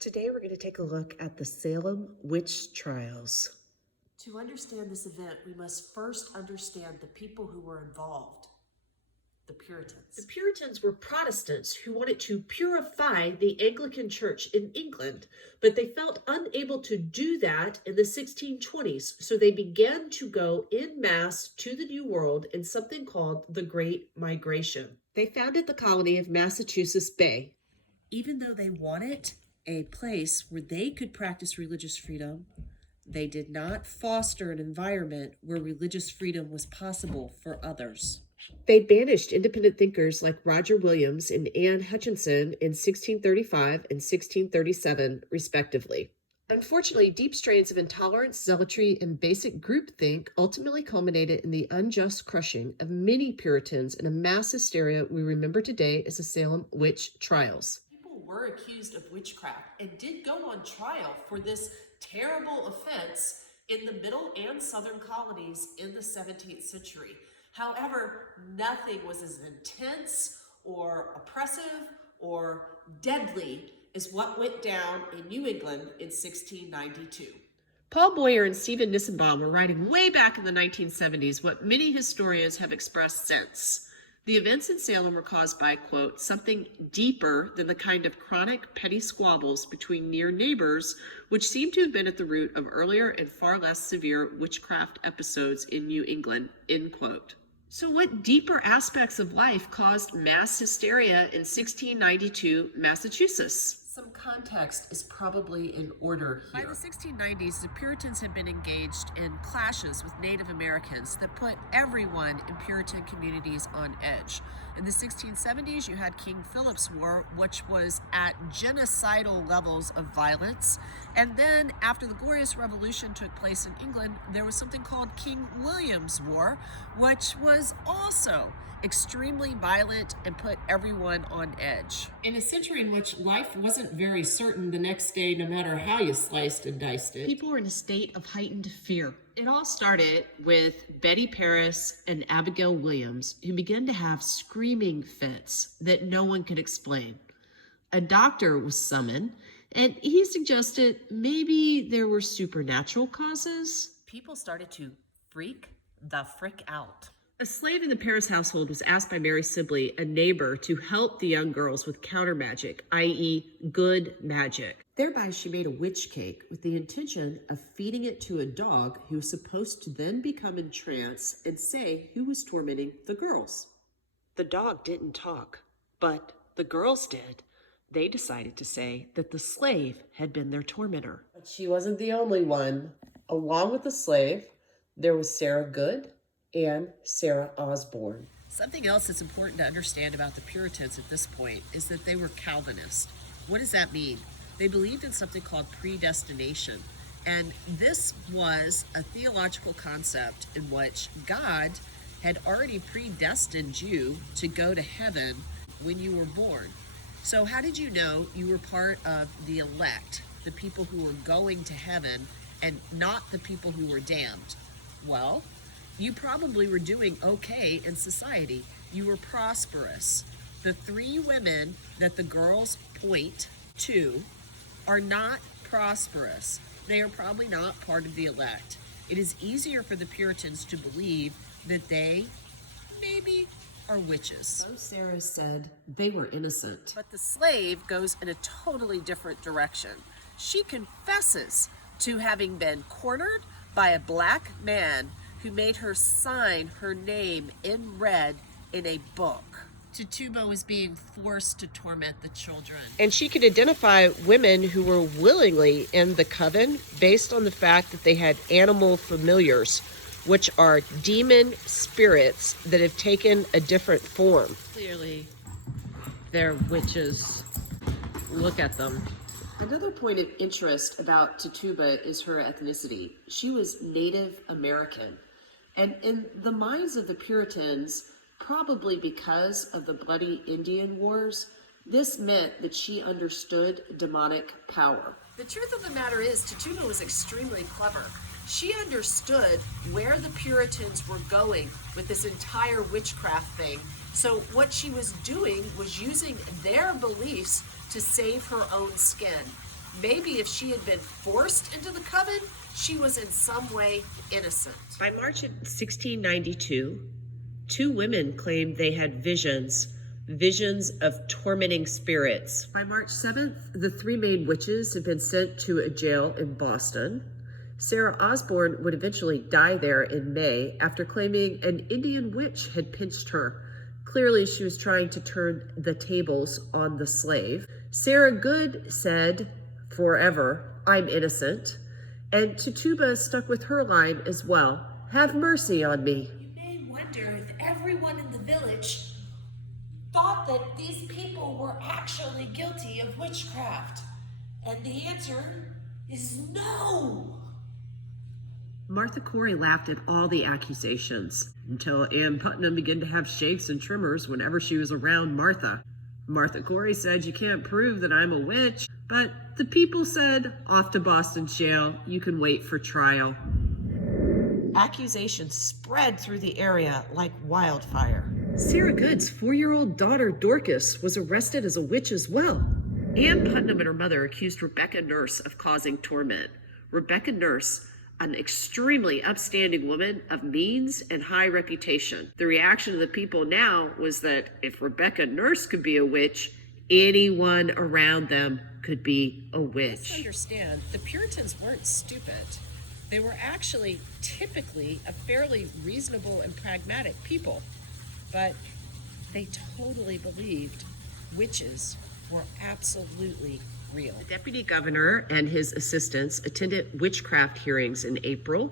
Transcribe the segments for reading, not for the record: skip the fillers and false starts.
Today we're going to take a look at the Salem witch trials. To understand this event, we must first understand the people who were involved, the Puritans. The Puritans were Protestants who wanted to purify the Anglican Church in England, but they felt unable to do that in the 1620s, so they began to go en masse to the New World in something called the Great Migration. They founded the colony of Massachusetts Bay. Even though they wanted a place where they could practice religious freedom, they did not foster an environment where religious freedom was possible for others. They banished independent thinkers like Roger Williams and Anne Hutchinson in 1635 and 1637, respectively. Unfortunately, deep strains of intolerance, zealotry, and basic groupthink ultimately culminated in the unjust crushing of many Puritans in a mass hysteria we remember today as the Salem witch trials. People were accused of witchcraft and did go on trial for this terrible offense in the middle and southern colonies in the 17th century. However, nothing was as intense or oppressive or deadly as what went down in New England in 1692. Paul Boyer and Stephen Nissenbaum were writing way back in the 1970s what many historians have expressed since. The events in Salem were caused by, quote, something deeper than the kind of chronic petty squabbles between near neighbors which seem to have been at the root of earlier and far less severe witchcraft episodes in New England, end quote. So what deeper aspects of life caused mass hysteria in 1692 Massachusetts? Some context is probably in order here. By the 1690s, the Puritans had been engaged in clashes with Native Americans that put everyone in Puritan communities on edge. In the 1670s, you had King Philip's War, which was at genocidal levels of violence. And then after the Glorious Revolution took place in England, there was something called King William's War, which was also extremely violent and put everyone on edge. In a century in which life wasn't very certain the next day, no matter how you sliced and diced it, people were in a state of heightened fear. It all started with Betty Paris and Abigail Williams, who began to have screaming fits that no one could explain. A doctor was summoned, and he suggested maybe there were supernatural causes. People started to freak the frick out. A slave in the Paris household was asked by Mary Sibley, a neighbor, to help the young girls with counter magic, i.e. good magic. Thereby, she made a witch cake with the intention of feeding it to a dog who was supposed to then become entranced and say who was tormenting the girls. The dog didn't talk, but the girls did. They decided to say that the slave had been their tormentor. But she wasn't the only one. Along with the slave, there was Sarah Good and Sarah Osborne. Something else that's important to understand about the Puritans at this point is that they were Calvinists. What does that mean? They believed in something called predestination. And this was a theological concept in which God had already predestined you to go to heaven when you were born. So how did you know you were part of the elect, the people who were going to heaven, and not the people who were damned? Well, you probably were doing okay in society. You were prosperous. The three women that the girls point to are not prosperous. They are probably not part of the elect. It is easier for the Puritans to believe that they maybe are witches. So Sarah said they were innocent. But the slave goes in a totally different direction. She confesses to having been cornered by a black man who made her sign her name in red in a book. Tituba was being forced to torment the children. And she could identify women who were willingly in the coven based on the fact that they had animal familiars, which are demon spirits that have taken a different form. Clearly, they're witches. Look at them. Another point of interest about Tituba is her ethnicity. She was Native American. And in the minds of the Puritans, probably because of the bloody Indian Wars, this meant that she understood demonic power. The truth of the matter is, Tituba was extremely clever. She understood where the Puritans were going with this entire witchcraft thing. So what she was doing was using their beliefs to save her own skin. Maybe if she had been forced into the coven, she was in some way innocent. By March of 1692, two women claimed they had visions of tormenting spirits. By March 7th, the three main witches had been sent to a jail in Boston. Sarah Osborne would eventually die there in May after claiming an Indian witch had pinched her. Clearly, she was trying to turn the tables on the slave. Sarah Good said, "Forever, I'm innocent." And Tituba stuck with her line as well, "Have mercy on me." You may wonder if everyone in the village thought that these people were actually guilty of witchcraft. And the answer is no. Martha Corey laughed at all the accusations until Ann Putnam began to have shakes and tremors whenever she was around Martha. Martha Corey said, "You can't prove that I'm a witch," but the people said, "Off to Boston jail, you can wait for trial." Accusations spread through the area like wildfire. Sarah Good's 4-year-old daughter Dorcas was arrested as a witch as well. Ann Putnam and her mother accused Rebecca Nurse of causing torment. Rebecca Nurse, an extremely upstanding woman of means and high reputation. The reaction of the people now was that if Rebecca Nurse could be a witch, anyone around them could be a witch. Let's understand, the Puritans weren't stupid. They were actually typically a fairly reasonable and pragmatic people, but they totally believed witches were absolutely real. The deputy governor and his assistants attended witchcraft hearings in April.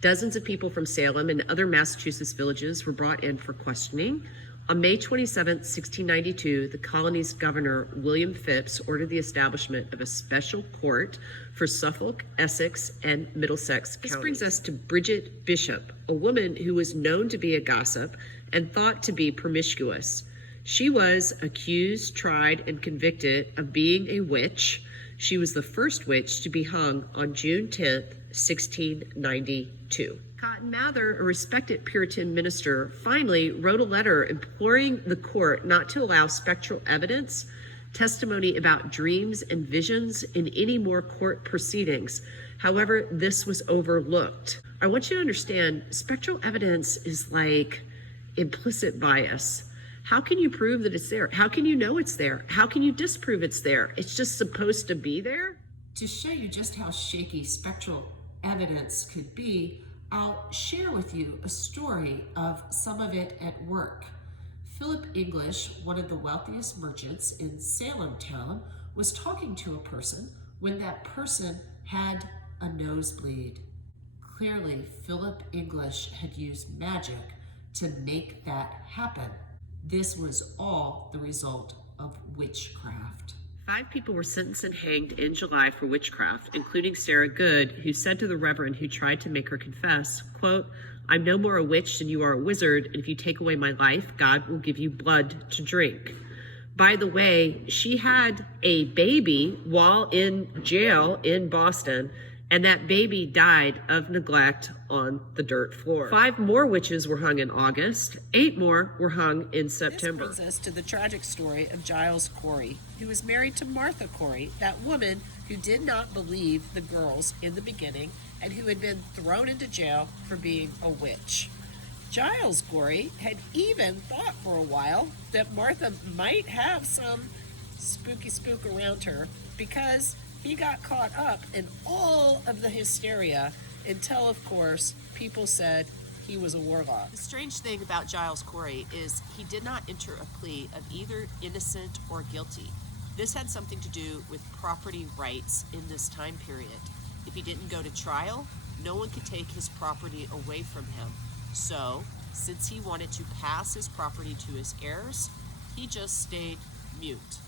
Dozens of people from Salem and other Massachusetts villages were brought in for questioning. On May 27, 1692, the colony's governor, William Phipps, ordered the establishment of a special court for Suffolk, Essex, and Middlesex counties. This brings us to Bridget Bishop, a woman who was known to be a gossip and thought to be promiscuous. She was accused, tried, and convicted of being a witch. She was the first witch to be hung on June 10th, 1692. Cotton Mather, a respected Puritan minister, finally wrote a letter imploring the court not to allow spectral evidence, testimony about dreams and visions in any more court proceedings. However, this was overlooked. I want you to understand, spectral evidence is like implicit bias. How can you prove that it's there? How can you know it's there? How can you disprove it's there? It's just supposed to be there? To show you just how shaky spectral evidence could be, I'll share with you a story of some of it at work. Philip English, one of the wealthiest merchants in Salem town, was talking to a person when that person had a nosebleed. Clearly, Philip English had used magic to make that happen. This was all the result of witchcraft. 5 people were sentenced and hanged in July for witchcraft, including Sarah Good, who said to the reverend who tried to make her confess, quote, "I'm no more a witch than you are a wizard, and if you take away my life, God will give you blood to drink." By the way, she had a baby while in jail in Boston, and that baby died of neglect on the dirt floor. 5 more witches were hung in August. 8 more were hung in September. This brings us to the tragic story of Giles Corey, who was married to Martha Corey, that woman who did not believe the girls in the beginning and who had been thrown into jail for being a witch. Giles Corey had even thought for a while that Martha might have some spooky spook around her because he got caught up in all of the hysteria until, of course, people said he was a warlock. The strange thing about Giles Corey is he did not enter a plea of either innocent or guilty. This had something to do with property rights in this time period. If he didn't go to trial, no one could take his property away from him. So, since he wanted to pass his property to his heirs, he just stayed mute.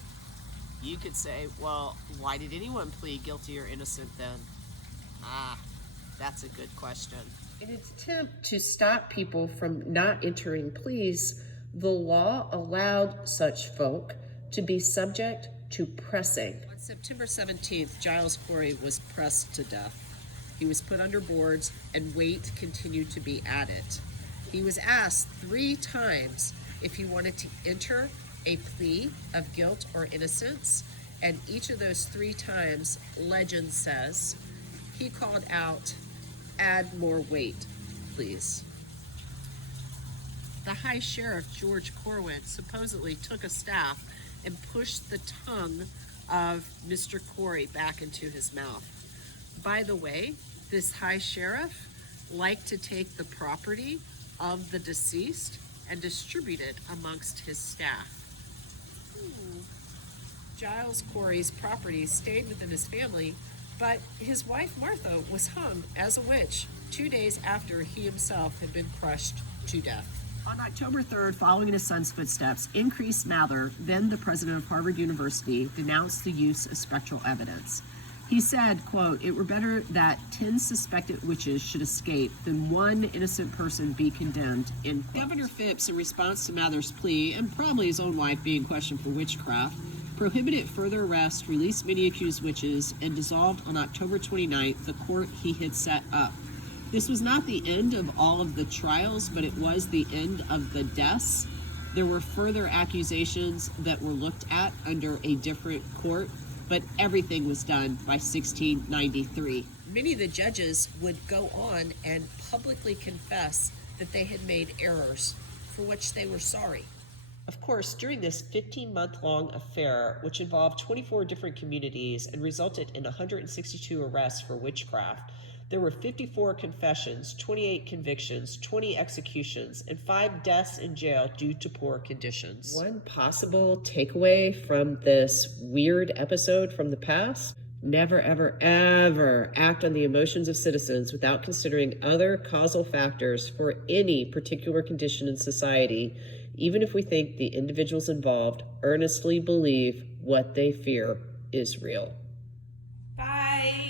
You could say, well, why did anyone plead guilty or innocent then? That's a good question. In its attempt to stop people from not entering pleas, the law allowed such folk to be subject to pressing. On September 17th, Giles Corey was pressed to death. He was put under boards and weight continued to be added. He was asked 3 times if he wanted to enter a plea of guilt or innocence, And each of those 3 times, legend says, he called out, "Add more weight, please." The High Sheriff, George Corwin, supposedly took a staff and pushed the tongue of Mr. Corey back into his mouth. By the way, this High Sheriff liked to take the property of the deceased and distribute it amongst his staff. Giles Corey's property stayed within his family, but his wife Martha was hung as a witch 2 days after he himself had been crushed to death. On October 3rd, following in his son's footsteps, Increase Mather, then the president of Harvard University, denounced the use of spectral evidence. He said, quote, "It were better that 10 suspected witches should escape than one innocent person be condemned," end quote. Governor Phipps, in response to Mather's plea, and probably his own wife being questioned for witchcraft, prohibited further arrests, released many accused witches, and dissolved on October 29th the court he had set up. This was not the end of all of the trials, but it was the end of the deaths. There were further accusations that were looked at under a different court, but everything was done by 1693. Many of the judges would go on and publicly confess that they had made errors for which they were sorry. Of course, during this 15-month-long affair, which involved 24 different communities and resulted in 162 arrests for witchcraft, there were 54 confessions, 28 convictions, 20 executions, and 5 deaths in jail due to poor conditions. One possible takeaway from this weird episode from the past: never, ever, ever act on the emotions of citizens without considering other causal factors for any particular condition in society, even if we think the individuals involved earnestly believe what they fear is real. Bye.